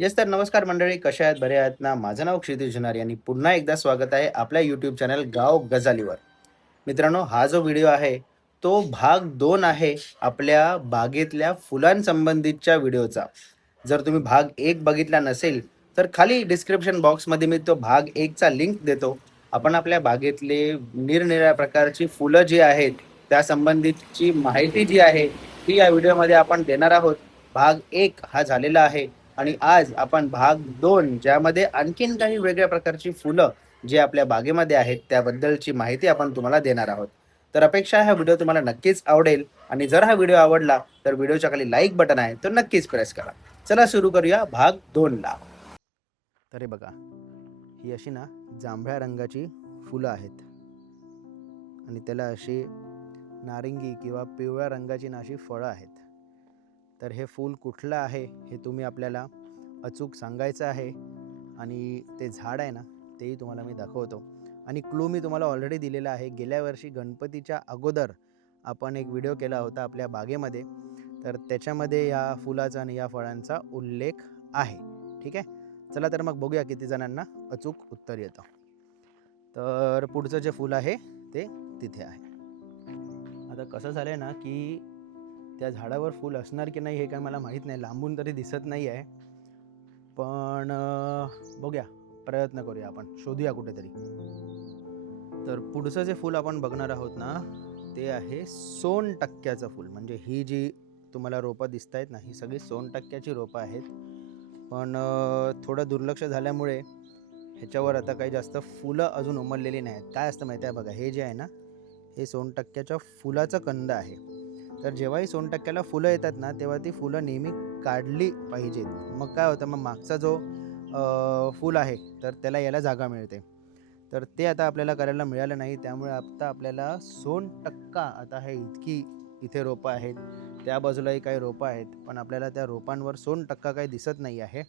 Yes तर नमस्कार मंडळी, कशा आहेत? बरे आहेत ना? माझं नाव क्षितिज जुनार आणि पुन्हा एकदा स्वागत आहे आपल्या यूट्यूब चॅनल गाव गजालीवर. मित्रांनो, हा जो व्हिडिओ आहे तो भाग 2 आहे आपल्या बागेतल्या फुलांसंबंधितच्या व्हिडिओचा. जर तुम्ही भाग 1 बघितला नसेल, तर खाली डिस्क्रिप्शन बॉक्समध्ये मी तो भाग 1 चा लिंक देतो. आपण आपल्या बागेतले निरनिराळ्या प्रकारची फुलं जी आहेत, त्या संबंधितची माहिती जी आहे, ती या व्हिडिओमध्ये आपण देणार आहोत. भाग 1 हा झालेला आहे आणि आज आपण भाग 2 ज्यामध्ये आणखीन काही वेगळ्या प्रकारची फुलं जे आपल्या बागेमध्ये आहेत, त्याबद्दलची माहिती आपण तुम्हाला देणार आहोत. तर अपेक्षा आहे हा व्हिडिओ तुम्हाला नक्कीच आवडेल आणि जर हा व्हिडिओ आवडला, तर व्हिडिओच्या खाली लाईक बटन आहे, तो नक्कीच प्रेस करा. चला सुरू करूया भाग 2 ला. तर हे बघा, ही अशी ना जांभळ्या रंगाची फुलं आहेत आणि त्याला अशी नारिंगी किंवा पिवळ्या रंगाची ना अशी फळं आहेत. तर हे फूल कुठलं आहे हे तुम्ही आपल्याला अचूक सांगायचं आहे आणि ते झाड आहे ना तेही तुम्हाला मी दाखवतो. आणि क्लू मी तुम्हाला ऑलरेडी दिलेला आहे. गेल्या वर्षी गणपतीच्या अगोदर आपण एक व्हिडिओ केला होता आपल्या बागेमध्ये, तर त्याच्यामध्ये या फुलाचा आणि या फळांचा उल्लेख आहे. ठीक आहे, चला तर मग बघूया किती जणांना अचूक उत्तर येतं. तर पुढचं जे फूल आहे ते तिथे आहे. आता कसं झालं आहे ना की त्या झाडावर फूल असणार की नाही हे काय मला माहीत नाही, लांबून तरी दिसत नाही आहे, पण बघूया, प्रयत्न करूया, आपण शोधूया कुठेतरी. तर पुढचं जे फूल आपण बघणार आहोत ना ते आहे सोनटक्क्याचं फूल. म्हणजे ही जी तुम्हाला रोपं दिसत आहेत ना, ही सगळी सोनटक्क्याची रोपं आहेत. पण थोडं दुर्लक्ष झाल्यामुळे ह्याच्यावर आता काही जास्त फुलं अजून उमललेली नाही आहेत. काय असतं माहिती आहे बघा, हे जे आहे ना हे सोनटक्क्याच्या फुलाचं कंद आहे. तर जेव्हाही सोनटक्क्याला फुलं येतात ना तेव्हा ती फुलं नेहमी काढली पाहिजेत. मग काय होतं, मग मागचा जो फूल आहे तर त्याला यायला जागा मिळते. तर ते आता आपल्याला करायला मिळालं नाही, त्यामुळे आता आपल्याला सोनटक्का, आता हे इतकी इथे रोपं आहेत, त्या बाजूलाही काही रोपं आहेत, पण आपल्याला त्या रोपांवर सोनटक्का काही दिसत नाही आहे.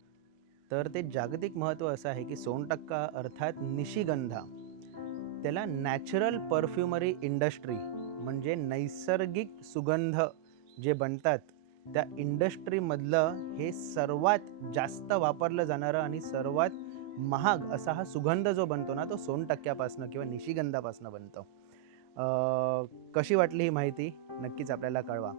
तर ते जागतिक महत्त्व असं आहे की सोनटक्का अर्थात निशिगंधा, त्याला नॅचरल परफ्युमरी इंडस्ट्री म्हणजे नैसर्गिक सुगंध जे बनतात त्या इंडस्ट्रीमधलं हे सर्वात जास्त वापरलं जाणारं आणि सर्वात महाग असा हा सुगंध जो बनतो ना तो सोनटक्क्यापासनं किंवा निशिगंधापासनं बनतो. कशी वाटली ही माहिती नक्कीच आपल्याला कळवा.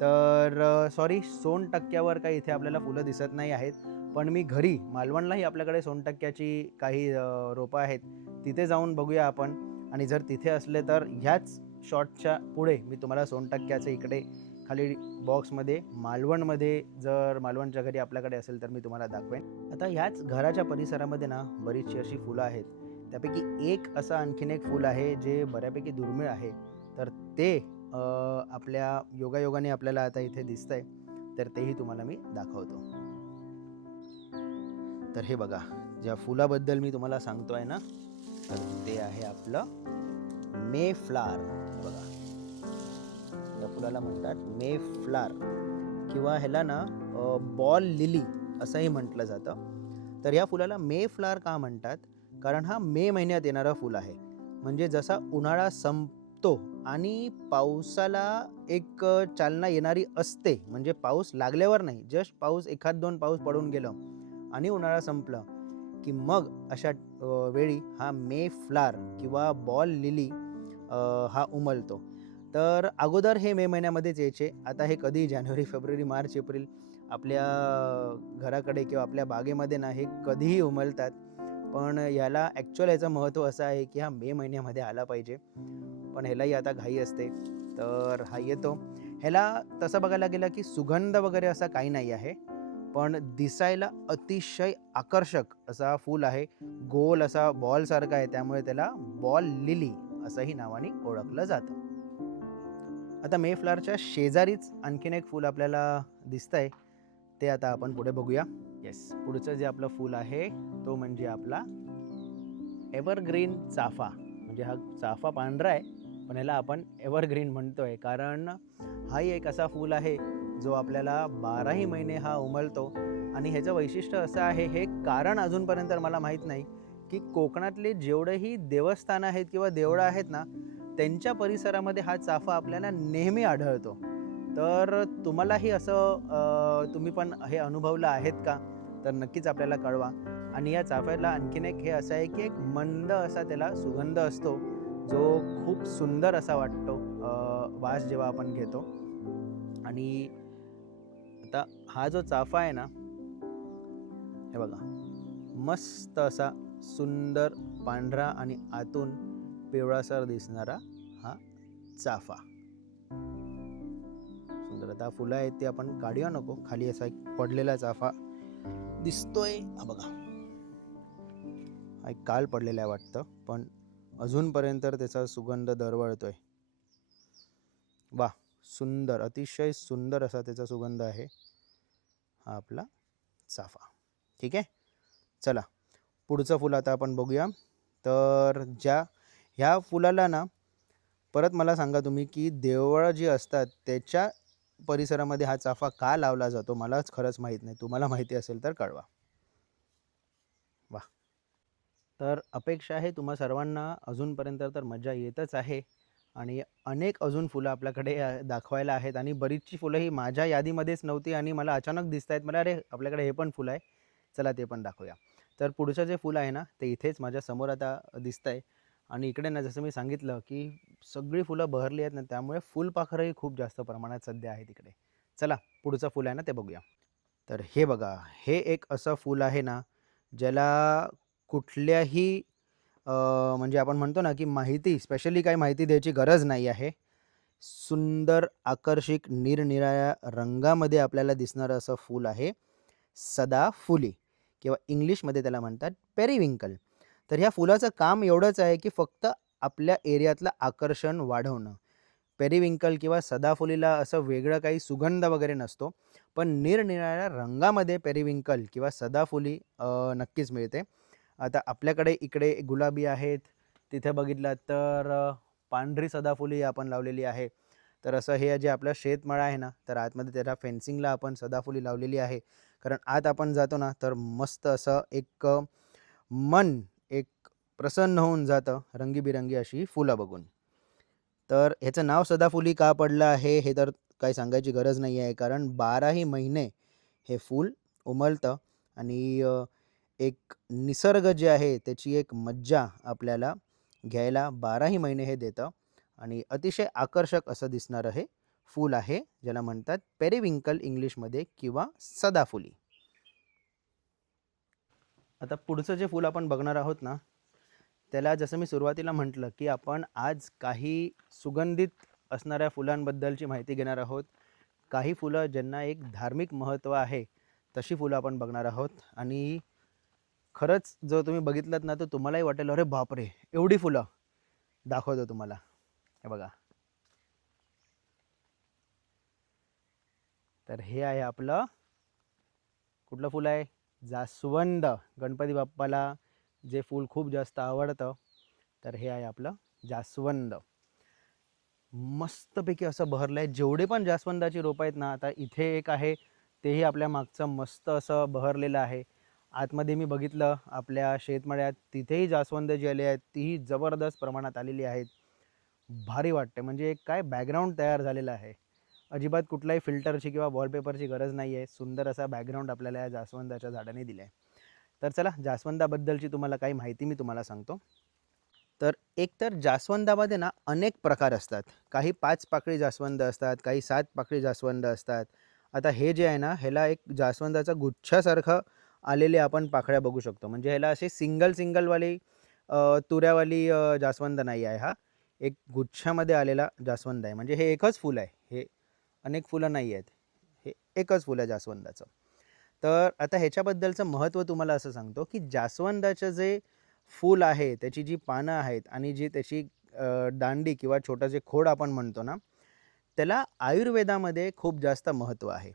तर सॉरी, सोनटक्क्यावर काही इथे आपल्याला फुलं दिसत नाही आहेत, पण मी घरी मालवणलाही आपल्याकडे सोनटक्क्याची काही रोपं आहेत, तिथे जाऊन बघूया आपण. आणि जर तिथे असले तर ह्याच शॉटच्या पुढे मी तुम्हाला सोनटक्क्याचं इकडे खाली बॉक्समध्ये मालवणमध्ये, जर मालवणच्या घरी आपल्याकडे असेल तर मी तुम्हाला दाखवेन. आता ह्याच घराच्या परिसरामध्ये ना बरीचशी अशी फुलं आहेत. त्यापैकी एक असं आणखीन एक फूल आहे जे बऱ्यापैकी दुर्मिळ आहे. तर ते आपल्या योगायोगाने आपल्याला आता इथे दिसतंय, तर तेही तुम्हाला मी दाखवतो. तर हे बघा, ज्या फुलाबद्दल मी तुम्हाला सांगतोय ना तर ते आहे आपलं मे फ्लावर. बघा, या फुलाला म्हणतात मे फ्लावर किंवा ह्याला ना बॉल लिली असंही म्हटलं जातं. तर या फुलाला मे फ्लावर का म्हणतात, कारण हा मे महिन्यात येणारं फुल आहे. म्हणजे जसा उन्हाळा संपतो आणि पावसाला एक चालना येणारी असते, म्हणजे पाऊस लागल्यावर नाही, जस्ट पाऊस एखाद दोन पाऊस पडून गेलं आणि उन्हाळा संपलं की मग अशा वेळी हा मे फ्लावर किंवा बॉल लिली हा उमलतो. तर अगोदर हे मे महिन्यामध्येच यायचे. आता हे कधी जानेवारी, फेब्रुवारी, मार्च, एप्रिल आपल्या घराकडे किंवा आपल्या बागेमध्ये ना हे कधीही उमलतात. पण याला ॲक्च्युअल याचं महत्त्व असं आहे की हा मे महिन्यामध्ये आला पाहिजे, पण ह्यालाही आता घाई असते, तर हा येतो. ह्याला तसं बघायला गेलं की सुगंध वगैरे असा काही नाही आहे, पण दिसायला अतिशय आकर्षक असा फूल आहे. गोल असा बॉलसारखा आहे, त्यामुळे त्याला बॉल लिली असंही नावाने ओळखलं जातं. आता मे फ्लावरच्या शेजारीच आणखीन एक फूल आपल्याला दिसतंय, ते आता आपण पुढे बघूया. येस, पुढचं जे आपलं फूल आहे तो म्हणजे आपला एव्हरग्रीन चाफा. म्हणजे हा चाफा पांढरा आहे, पण ह्याला आपण एव्हरग्रीन म्हणतोय कारण हाही एक असा फूल आहे जो आपल्याला 12ही महिने हा उमलतो. आणि ह्याचं वैशिष्ट्य असं आहे, हे कारण अजूनपर्यंत मला माहीत नाही, की कोकणातले जेवढेही देवस्थानं आहेत किंवा देवळं आहेत ना त्यांच्या परिसरामध्ये हा चाफा आपल्याला नेहमी आढळतो. तर तुम्हालाही असं तुम्ही पण हे अनुभवलं आहेत का, तर नक्कीच आपल्याला कळवा. आणि या चाफ्याला आणखीन एक हे असं आहे की एक मंद असा त्याला सुगंध असतो, जो खूप सुंदर असा वाटतो वास जेव्हा आपण घेतो. आणि आता हा जो चाफा आहे ना, हे बघा, मस्त असा सुंदर पांढरा आणि आतून पिवळासर दिसणारा हा चाफा. सुंदर. आता फुलं आहेत ती आपण काढूया नको, खाली असा एक पडलेला चाफा दिसतोय, हा बघा, हा एक काल पडलेला आहे वाटतं, पण अजूनपर्यंत त्याचा सुगंध दरवळतोय. वा, सुंदर, अतिशय सुंदर असा त्याचा सुगंध आहे हा आपला चाफा. ठीक आहे, चला पुढचं फुल आता आपण बघूया. तर ह्या फुलाला ना, परत मला सांगा तुम्ही की देवळं जी असतात त्याच्या परिसरामध्ये हा चाफा का लावला जातो? मलाच खरंच माहीत नाही. तुम्हाला माहिती असेल तर कळवा. वा, तर अपेक्षा आहे तुम्हा सर्वांना अजूनपर्यंत तर मजा येतच आहे. आणि अनेक अजून फुलं आपल्याकडे दाखवायला आहेत. आणि बरीचशी फुलं ही माझ्या यादीमध्येच नव्हती आणि मला अचानक दिसत आहेत. मला अरे आपल्याकडे हे पण फुलं आहे, चला ते पण दाखवूया. तर पुढचं जे फुलं आहे ना, ते इथेच माझ्या समोर आता दिसतं आहे. आणि इकडे ना, जसं मी सांगितलं की सगळी फुलं बहरली आहेत ना, त्यामुळे फुलपाखरंही खूप जास्त प्रमाणात सध्या आहेत इकडे. चला पुढचं फुल आहे ना ते बघूया. तर हे बघा, हे एक असं फूल आहे ना, ज्याला कुठल्याही म्हणजे आपण म्हणतो ना की माहिती, स्पेशली काही माहिती द्यायची गरज नाही आहे. सुंदर, आकर्षक, निरनिराळ्या रंगामध्ये आपल्याला दिसणारं असं फूल आहे सदाफुली, किंवा इंग्लिशमध्ये त्याला म्हणतात पेरिविंकल. तर ह्या फुलाचं काम एवढंच आहे की फक्त आपल्या एरियातलं आकर्षण वाढवणं. पेरिविंकल किंवा सदाफुलीला असं वेगळं काही सुगंध वगैरे नसतो, पण निरनिराळ्या रंगामध्ये पेरिविंकल किंवा सदाफुली नक्कीच मिळते. आता आपल्याकडे इकडे गुलाबी आहेत, तिथे बघितलात तर पांढरी सदाफुली आपण लावलेली आहे. तर असं हे जे आपलं शेतमाळा आहे ना, तर आतमध्ये त्याला फेन्सिंगला आपण सदाफुली लावलेली आहे. कारण आत आपण जातो ना, तर मस्त असं एक मन एक प्रसन्न होऊन जातं रंगीबिरंगी अशी फुलं बघून. तर ह्याचं नाव सदाफुली का पडलं आहे हे तर काही सांगायची गरज नाही आहे, कारण 12ही महिने हे फूल उमलतं. आणि एक निसर्ग जे आहे त्याची एक मज्जा आपल्याला घ्यायला 12ही महिने हे देतं. आणि अतिशय आकर्षक असं दिसणारं हे फूल आहे, ज्याला म्हणतात पेरिविंकल इंग्लिशमध्ये किंवा सदाफुली. आता पुढचं जे फूल आपण बघणार आहोत ना, त्याला जसं मी सुरुवातीला म्हटलं की आपण आज काही सुगंधित असणाऱ्या फुलांबद्दलची माहिती घेणार आहोत. काही फुलं ज्यांना एक धार्मिक महत्त्व आहे, तशी फुलं आपण बघणार आहोत. आणि खरंच जर तुम्ही बघितलात ना, तर तुम्हालाही वाटेल अरे बापरे, एवढी फुलं. दाखवतो तुम्हाला, हे बघा. तर हे आहे आपलं कुठलं फूल आहे? जास्वंद. गणपती बाप्पाला जे फूल खूप जास्त आवडतं, तर हे आहे आपलं जास्वंद. मस्तपैकी असं बहरलं आहे. जेवढे पण जास्वंदाची रोपं आहेत ना, आता इथे एक आहे, तेही आपल्या मागचं मस्त असं बहरलेलं आहे. आतमध्ये मी बघितलं आपल्या शेतमळ्यात, तिथेही जास्वंद जी आली आहेत तीही जबरदस्त प्रमाणात आलेली आहेत. भारी वाटते, म्हणजे एक काय बॅकग्राऊंड तयार झालेला आहे. अजिबात कुठल्याही फिल्टरची किंवा वॉलपेपरची गरज नाही आहे. सुंदर असा बॅकग्राऊंड आपल्याला या जास्वंदाच्या झाडाने दिला आहे. तर चला, जास्वंदाबद्दलची तुम्हाला काही माहिती मी तुम्हाला सांगतो. तर एकतर जास्वंदामध्ये ना अनेक प्रकार असतात. काही 5 पाकळी जास्वंद असतात, काही 7 पाकळी जास्वंद असतात. आता हे जे आहे ना, ह्याला एक जास्वंदाचा गुच्छासारखं आलेले आपण पाकळ्या बघू शकतो. म्हणजे ह्याला असे सिंगलवाली तुऱ्यावाली जास्वंद नाही आहे. हा एक गुच्छामध्ये आलेला जास्वंद आहे. म्हणजे हे एकच फूल आहे. हे अनेक फुलं नाही आहेत. हे एकच फूल आहे जास्वंदाचं. तर आता ह्याच्याबद्दलचं महत्त्व तुम्हाला असं सांगतो, की जास्वंदाचं जे फूल आहे, त्याची जी पानं आहेत आणि जी त्याची दांडी किंवा छोटं जे खोड आपण म्हणतो ना, त्याला आयुर्वेदामध्ये खूप जास्त महत्त्व आहे.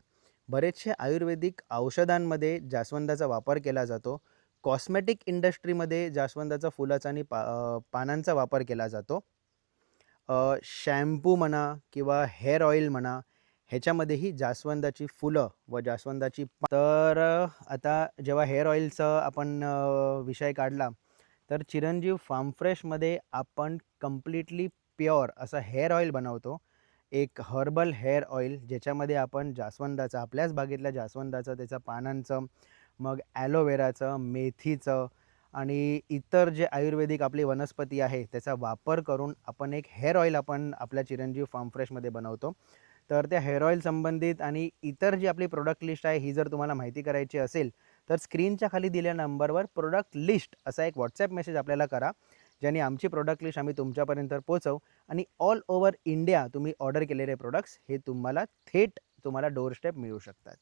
बरेचसे आयुर्वेदिक औषधांमध्ये जास्वंदाचा वापर केला जातो. कॉस्मेटिक इंडस्ट्रीमध्ये जास्वंदाचा फुलाचा आणि पानांचा वापर केला जातो. शॅम्पू म्हणा किंवा हेअर ऑइल म्हणा, ह्याच्यामध्येही जास्वंदाची फुलं व जास्वंदाची तर आता जेव्हा हेअर ऑइलचं आपण विषय काढला, तर चिरंजीव फार्म फ्रेशमध्ये आपण कम्प्लिटली प्युअर असं हेअर ऑइल बनवतो. एक हर्बल हेअर ऑइल, ज्याच्यामध्ये आपण जास्वंदाचं, आपल्याच बागेतल्या जास्वंदाचं, त्याच्या पानांचं, मग ॲलोवेराचं, मेथीचं आणि इतर जे आयुर्वेदिक आपली वनस्पती आहे त्याचा वापर करून आपण एक हेअर ऑइल आपण आपल्या चिरंजीव फार्म फ्रेशमध्ये बनवतो. तर त्या हेअर ऑइल संबंधित आणि इतर जी आपली प्रोडक्ट लिस्ट आहे ही जर तुम्हाला माहिती करायची असेल तर स्क्रीनच्या खाली दिलेल्या नंबरवर प्रोडक्ट लिस्ट असा एक व्हॉट्सॲप मेसेज आपल्याला करा, ज्याने आमची प्रोडक्ट लिस्ट आम्ही तुमच्यापर्यंत पोहोचवू आणि ऑल ओव्हर इंडिया तुम्ही ऑर्डर केलेले प्रोडक्ट्स हे तुम्हाला डोअर स्टेप मिळू शकतात.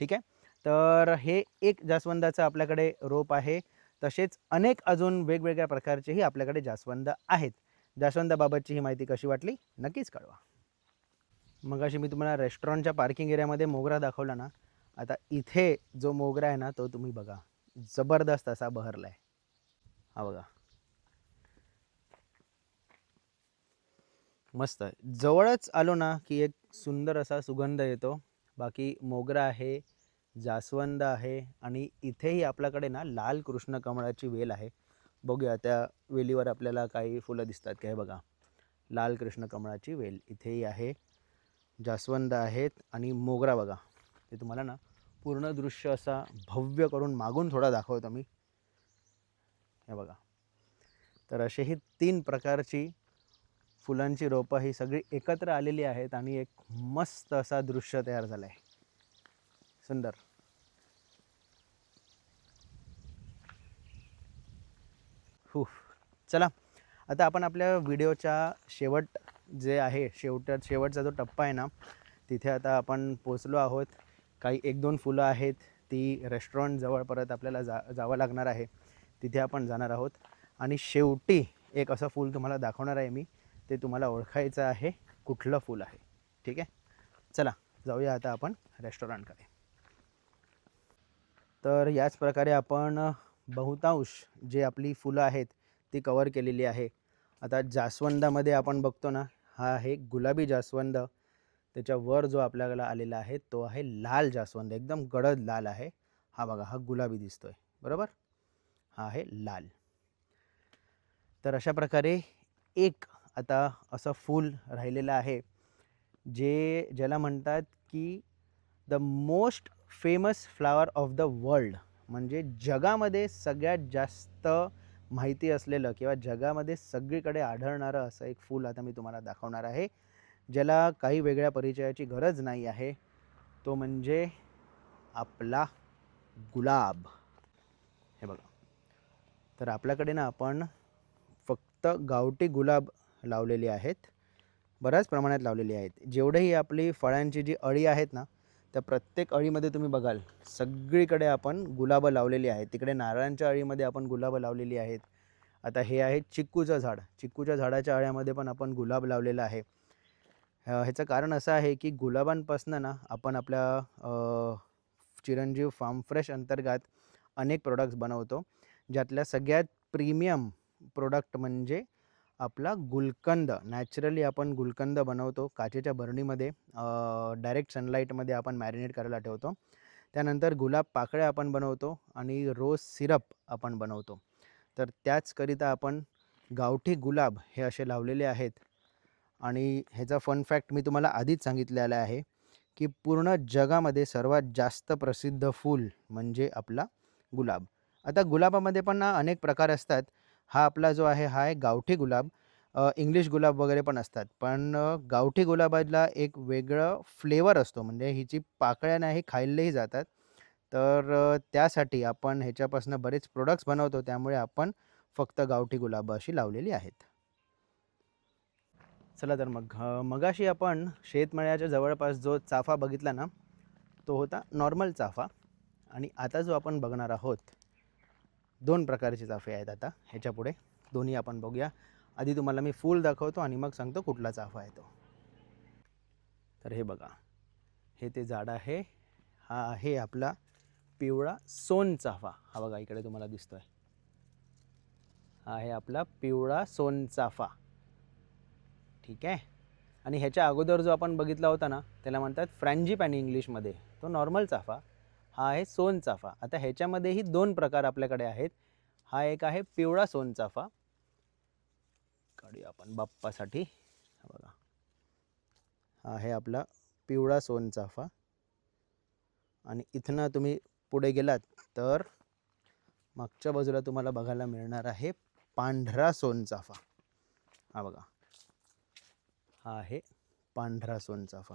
ठीक आहे. तर हे एक जास्वंदाचं आपल्याकडे रोप आहे. तसेच अनेक अजून वेगवेगळ्या प्रकारचेही आपल्याकडे जास्वंद आहेत. जास्वंदाबाबतची ही माहिती कशी वाटली नक्कीच कळवा. मगाशी मी तुम्हाला रेस्टॉरंटच्या पार्किंग एरियामध्ये मोगरा दाखवला ना, आता इथे जो मोगरा आहे ना तो तुम्ही बघा, जबरदस्त असा बहरला आहे. हा बघा, मस्त आहे. जवळच आलो ना की एक सुंदर असा सुगंध येतो. बाकी मोगरा आहे, जास्वंद आहे आणि इथेही आपल्याकडे ना लाल कृष्ण कमळाची वेल आहे. बघूया त्या वेलीवर आपल्याला काही फुलं दिसतात का? हे बघा, लाल कृष्ण कमळाची वेल इथेही आहे, जास्वंद आहेत आणि मोगरा बघा. ते तुम्हाला ना पूर्ण दृश्य असा भव्य करून मागून थोडा दाखवतो मी. हे बघा, तर असे ही 3 प्रकारची फुलांची रोपं ही सगळी एकत्र आलेली आहेत आणि एक मस्त असा दृश्य तयार झालं आहे. सुंदर. चला, आता आपण आपल्या व्हिडिओच्या जे आहे शेवटचा जो टप्पा आहे ना तिथे आता आपण पोचलो आहोत. काही 1-2 फुलं आहेत ती रेस्टॉरंटजवळ परत आपल्याला जावं लागणार आहे, तिथे आपण जाणार आहोत. आणि शेवटी एक असं फूल तुम्हाला दाखवणार आहे मी, ते तुम्हाला ओळखायचं आहे कुठलं फूल आहे. ठीक आहे, चला जाऊया आता आपण रेस्टॉरंटकडे. तर याच प्रकारे आपण बहुतांश जे आपली फुलं आहेत ती कवर केलेली आहे. आता जास्वंदामध्ये आपण बघतो ना, हा आहे गुलाबी जास्वंद. त्याच्यावर जो आपल्याला आलेला आहे तो आहे लाल जास्वंद, एकदम गडद लाल आहे. हा बघा, हा गुलाबी दिसतोय बरोबर, हा आहे लाल. तर अशा प्रकारे एक आता असं फूल राहिलेलं आहे ज्याला म्हणतात की the most famous flower of the world, म्हणजे जगामध्ये सगळ्यात जास्त माहिती असलेलं किंवा जगामध्ये सगळीकडे आढळणारं असं एक फूल आता मी तुम्हाला दाखवणार आहे, ज्याला काही वेगळ्या परिचयाची गरज नाही आहे. तो म्हणजे आपला गुलाब. हे बघा, तर आपल्याकडे ना आपण फक्त गावठी गुलाब लावलेली आहेत, बऱ्याच प्रमाणात लावलेली आहेत. जेवढेही आपली फळांची जी अळी आहेत ना, त्या प्रत्येक अळीमध्ये तुम्ही बघाल सगळीकडे आपण गुलाबं लावलेली आहेत. तिकडे नारळांच्या अळीमध्ये आपण गुलाबं लावलेली आहेत. आता हे आहे चिक्कूचं झाड, चिक्कूच्या झाडाच्या अळ्यामध्ये पण आपण गुलाब लावलेला आहे. ह्याचं कारण असं आहे की गुलाबांपासून ना आपण आपल्या चिरंजीव फार्म फ्रेश अंतर्गत अनेक प्रोडक्ट्स बनवतो, ज्यातल्या सगळ्यात प्रीमियम प्रोडक्ट म्हणजे आपला गुलकंद. नॅचरली आपण गुलकंद बनवतो काचेच्या बरणीमध्ये, डायरेक्ट सनलाईटमध्ये आपण मॅरिनेट करायला ठेवतो. त्यानंतर गुलाब पाकळ्या आपण बनवतो आणि रोज सिरप आपण बनवतो. तर त्याचकरिता आपण गावठी गुलाब हे असे लावलेले आहेत. आणि ह्याचा फन फॅक्ट मी तुम्हाला आधीच सांगितलेला आहे की पूर्ण जगामध्ये सर्वात जास्त प्रसिद्ध फूल म्हणजे आपला गुलाब. आता गुलाबामध्ये पण ना अनेक प्रकार असतात. हा आपला जो आहे हा आहे गावठी गुलाब. इंग्लिश गुलाब वगैरे पण असतात, पण गावठी गुलाबाला एक वेगळं फ्लेवर असतो, म्हणजे हिची पाकळ्या नाही खाल्लेही जातात. तर त्यासाठी आपण ह्याच्यापासून बरेच प्रोडक्ट्स बनवतो, त्यामुळे आपण फक्त गावठी गुलाब अशी लावलेली आहेत. चला तर मग मगाशी आपण शेतमळ्याच्या जवळपास जो चाफा बघितला ना, तो होता नॉर्मल चाफा. आणि आता जो आपण बघणार आहोत 2 प्रकारचे चाफे आहेत. आता ह्याच्या पुढे दोन्ही आपण बघूया. आधी तुम्हाला मी फूल दाखवतो आणि मग सांगतो कुठला चाफा आहे तो. तर हे बघा, हे ते झाड आहे. हा आहे आपला पिवळा सोनचाफा. हा बघा इकडे तुम्हाला दिसतोय, हा आहे आपला पिवळा सोनचाफा. ठीक आहे. आणि ह्याच्या अगोदर जो आपण बघितला होता ना त्याला म्हणतात फ्रँजीपॅनी इंग्लिशमध्ये, तो नॉर्मल चाफा. हा आहे सोनचाफा. आता ह्याच्यामध्येही 2 प्रकार आपल्याकडे आहेत. हा एक आहे पिवळा सोनचाफा, काढूया आपण बाप्पासाठी. हा बघा, हा आहे आपला पिवळा सोनचाफा. आणि इथनं तुम्ही पुढे गेलात तर मागच्या बाजूला तुम्हाला बघायला मिळणार आहे पांढरा सोनचाफा. हा बघा, हा आहे पांढरा सोनचाफा.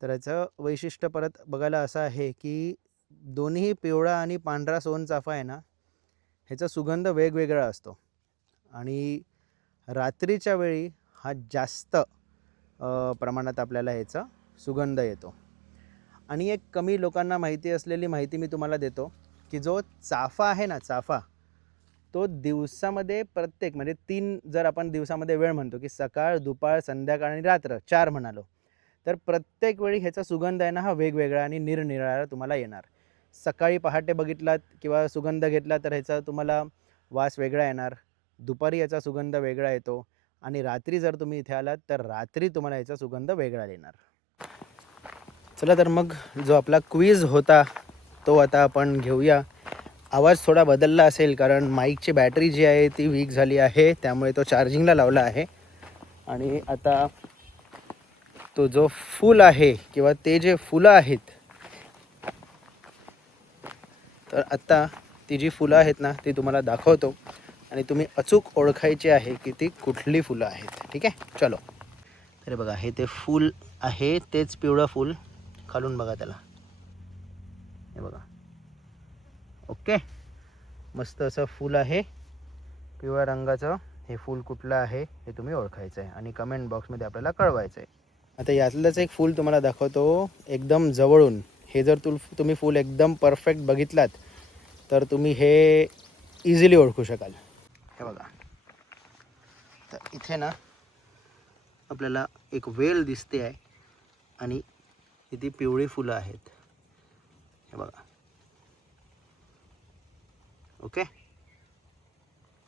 तर याचं वैशिष्ट्य परत बघायला असं आहे की दोन्ही पिवळा आणि पांढरा सोनचाफा आहे ना, ह्याचा सुगंध वेगवेगळा असतो आणि रात्रीच्या वेळी हा जास्त प्रमाणात आपल्याला ह्याचा सुगंध येतो. आणि एक कमी लोकांना माहिती असलेली माहिती मी तुम्हाला देतो की जो चाफा आहे ना, चाफा तो दिवसामध्ये प्रत्येक म्हणजे 3 जर आपण दिवसामध्ये वेळ म्हणतो की सकाळ, दुपार, संध्याकाळ आणि रात्र 4 म्हणालो, तर प्रत्येक वेळी ह्याचा सुगंध आहे ना हा वेगवेगळा आणि निरनिराळा तुम्हाला येणार. सकाळी पहाटे बघितलात किंवा सुगंध घेतला तर ह्याचा तुम्हाला वास वेगळा येणार. दुपारी याचा सुगंध वेगळा येतो आणि रात्री जर तुम्ही इथे आलात तर रात्री तुम्हाला याचा सुगंध वेगळा येणार. चला तर मग जो आपला क्विज होता तो आता आपण घेऊया. आवाज थोडा बदलला असेल कारण माईकची बॅटरी जी आहे ती वीक झाली आहे, त्यामुळे तो चार्जिंगला लावला आहे. आणि आता तो जो फूल आहे किंवा ते जे फुलं आहेत, तर आता ती जी फुलं आहेत ना ती तुम्हाला दाखवतो आणि तुम्ही अचूक ओळखायची आहे की ती कुठली फुलं आहेत. ठीक आहे, चलो. तर बघा, हे ते फूल आहे, तेच पिवळं फूल. खालून बघा त्याला, हे बघा. ओके, मस्त असं फूल आहे पिवळ्या रंगाचं. हे फूल कुठलं आहे हे तुम्ही ओळखायचं आहे आणि कमेंट बॉक्समध्ये आपल्याला कळवायचं आहे. आता यातलंच एक फूल तुम्हाला दाखवतो एकदम जवळून. हे जर तुम्ही फूल एकदम परफेक्ट बघितलात तर तुम्ही हे इझिली ओळखू शकाल. हे बघा, तर इथे ना आपल्याला एक वेल दिसते आहे आणि ती पिवळी फुलं आहेत. हे बघा, ओके,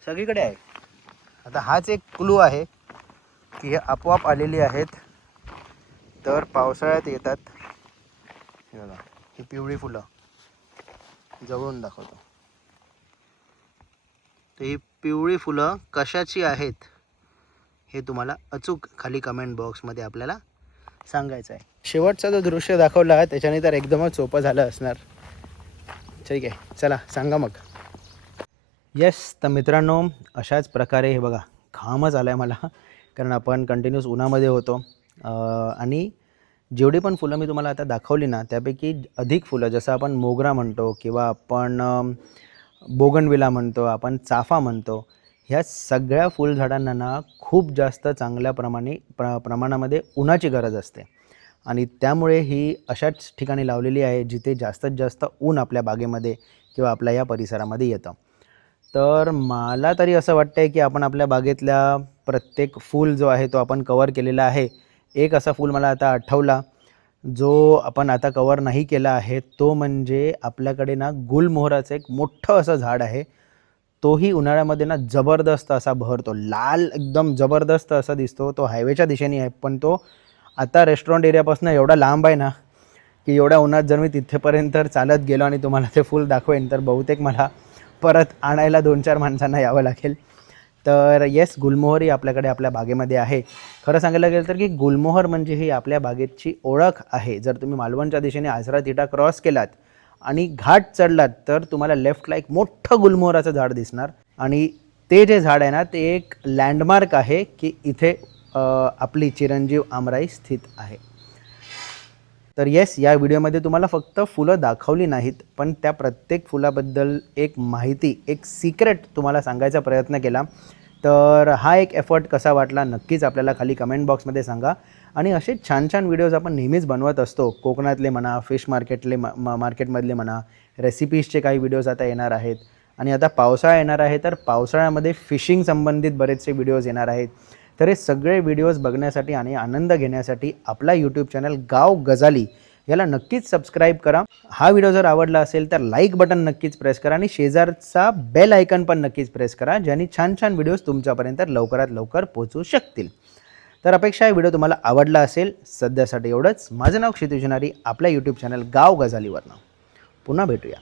सगळीकडे आहे. आता हाच एक क्लू आहे की हे आपोआप आलेली आहेत, तर पावसाळ्यात येतात. हे बघा, ही पिवळी फुलं जवळून दाखवतो. तर ही पिवळी फुलं कशाची आहेत हे तुम्हाला अचूक खाली कमेंट बॉक्समध्ये आपल्याला सांगायचं आहे. शेवटचा जो दृश्य दाखवला त्याच्याने तर एकदमच सोपं झालं असणार. ठीक आहे, चला सांगा मग. येस, तर मित्रांनो अशाच प्रकारे हे बघा, घामच आला आहे मला कारण आपण कंटिन्यूस उन्हामध्ये होतो. आणि जेवढी पण फुलं मी तुम्हाला आता दाखवली ना त्यापैकी अधिक फुलं, जसं आपण मोगरा म्हणतो किंवा आपण बोगनविला म्हणतो, आपण चाफा म्हणतो, ह्या सगळ्या फुलझाडांना ना खूप जास्त चांगल्या प्रमाणामध्ये उन्हाची गरज असते आणि त्यामुळे ही अशाच ठिकाणी लावलेली आहे जिथे जास्तीत जास्त ऊन आपल्या बागेमध्ये किंवा आपल्या या परिसरामध्ये येतं. तर मला तरी असं वाटतं आहे की आपण आपल्या बागेतल्या प्रत्येक फूल जो आहे तो आपण कवर केलेला आहे. एक असा फूल मला आता आठवला जो आपण आता कवर नाही केला आहे, तो म्हणजे आपल्याकडे ना गुलमोहराचं एक मोठं असं झाड आहे. तोही उन्हाळ्यामध्ये ना जबरदस्त असा बहरतो, लाल एकदम जबरदस्त असा दिसतो. तो हायवेच्या दिशेने आहे, पण तो आता रेस्टॉरंट एरियापासून एवढा लांब आहे ना की एवढ्या उन्हात जर मी तिथेपर्यंत चालत गेलो आणि तुम्हाला ते फूल दाखवेन तर बहुतेक मला परत आणायला 2-4 माणसांना यावं लागेल. तर येस, गुलमोहरही आपल्याकडे आपल्या बागेमध्ये आहे. खरं सांगायला गेलं तर की गुलमोहर म्हणजे ही आपल्या बागेची ओळख आहे. जर तुम्ही मालवणच्या दिशेने आजरा तिठा क्रॉस केलात आणि घाट चढलात तर तुम्हाला लेफ्टला एक मोठं गुलमोहराचं झाड दिसणार आणि ते जे झाड आहे ना ते एक लँडमार्क आहे की इथे आपली चिरंजीव आमराई स्थित आहे. तर येस, या व्हिडिओमध्ये तुम्हाला फक्त फुलं दाखवली नाहीत, पण त्या प्रत्येक फुलाबद्दल एक माहिती, एक सिक्रेट तुम्हाला सांगायचा प्रयत्न केला. तर हा एक एफर्ट कसा वाटला नक्कीच आपल्याला खाली कमेंट बॉक्समध्ये सांगा. आणि असे छान छान व्हिडिओज आपण नेहमीच बनवत असतो. कोकणातले म्हणा, फिश मार्केटमधले म्हणा, रेसिपीजचे काही व्हिडिओज आता येणार आहेत आणि आता पावसाळा येणार आहे तर पावसाळ्यामध्ये फिशिंग संबंधित बरेचसे व्हिडिओज येणार आहेत. तर हे सगळे व्हिडिओज बघण्यासाठी आणि आनंद घेण्यासाठी आपला यूट्यूब चॅनल गाव गजाली याला नक्कीच सबस्क्राईब करा. हा व्हिडिओ जर आवडला असेल तर लाईक बटन नक्कीच प्रेस करा आणि शेजारचा बेल आयकन पण नक्कीच प्रेस करा, ज्याने छान छान व्हिडिओज तुमच्यापर्यंत लवकरात लवकर पोहोचू शकतील. तर अपेक्षा आहे व्हिडिओ तुम्हाला आवडला असेल. सध्यासाठी एवढंच. माझं नाव क्षितिज नारी, आपल्या यूट्यूब चॅनल गाव गजालीवरनं. पुन्हा भेटूया.